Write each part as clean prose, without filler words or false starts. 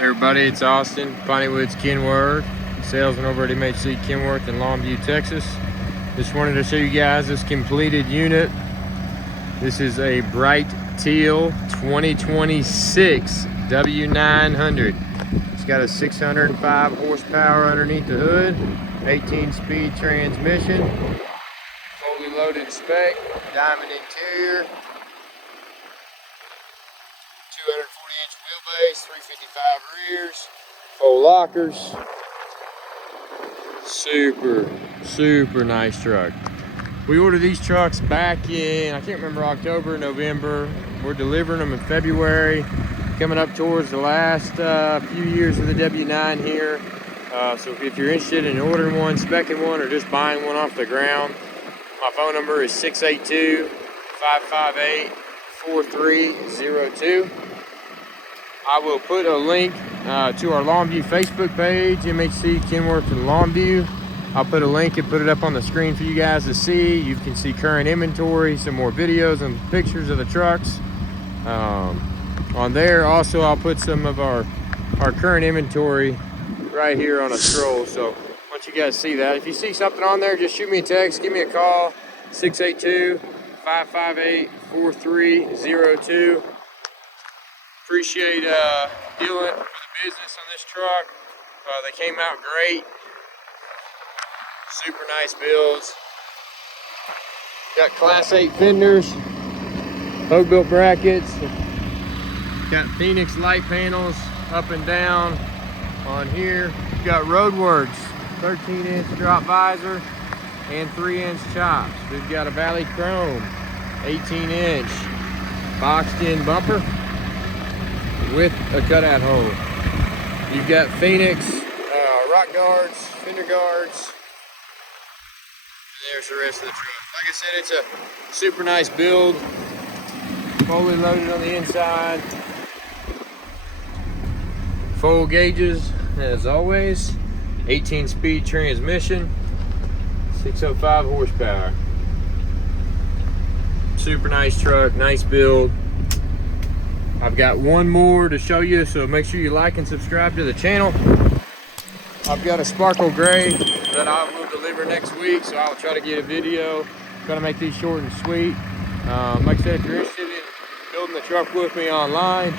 Everybody, it's Austin, Ponywoods Kenworth, salesman over at MHC Kenworth in Longview, Texas. Just wanted to show you guys this completed unit. This is a bright teal 2026 W900. It's got a 605 horsepower underneath the hood, 18-speed transmission, fully loaded spec, diamond interior, 240-inch wheelbase, 355 rears, full lockers. Super nice truck. We ordered these trucks back in, I can't remember, October, November. We're delivering them in February, coming up towards the last few years of the W9 here. So if you're interested in ordering one, speccing one, or just buying one off the ground, my phone number is 682-558-4302. I will put a link to our Longview Facebook page, MHC Kenworth in Longview. I'll put a link and put it up on the screen for you guys to see. You can see current inventory, some more videos and pictures of the trucks. On there, also, I'll put some of our current inventory right here on a scroll. So once you guys see that, if you see something on there, just shoot me a text, give me a call, 682-558-4302. Appreciate dealing with the business on this truck. They came out great. Super nice builds. Got Class 8 fenders, Hogue built brackets. Got Phoenix light panels up and down on here. Got RoadWorks 13-inch drop visor and 3-inch chops. We've got a Valley Chrome 18-inch boxed in bumper with a cutout hole. You've got Phoenix rock guards, fender guards, and there's the rest of the truck. Like I said, it's a super nice build, fully loaded on the inside, full gauges as always, 18-speed transmission, 605 horsepower. Super nice truck, nice build. I've got one more to show you, so make sure you like and subscribe to the channel. I've got a sparkle gray that I will deliver next week, so I'll try to get a video. Try to make these short and sweet. Like I said, if you're interested in building the truck with me online,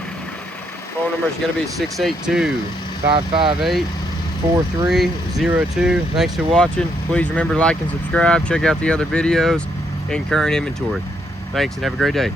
phone number is going to be 682-558-4302. Thanks for watching. Please remember to like and subscribe. Check out the other videos and current inventory. Thanks, and have a great day.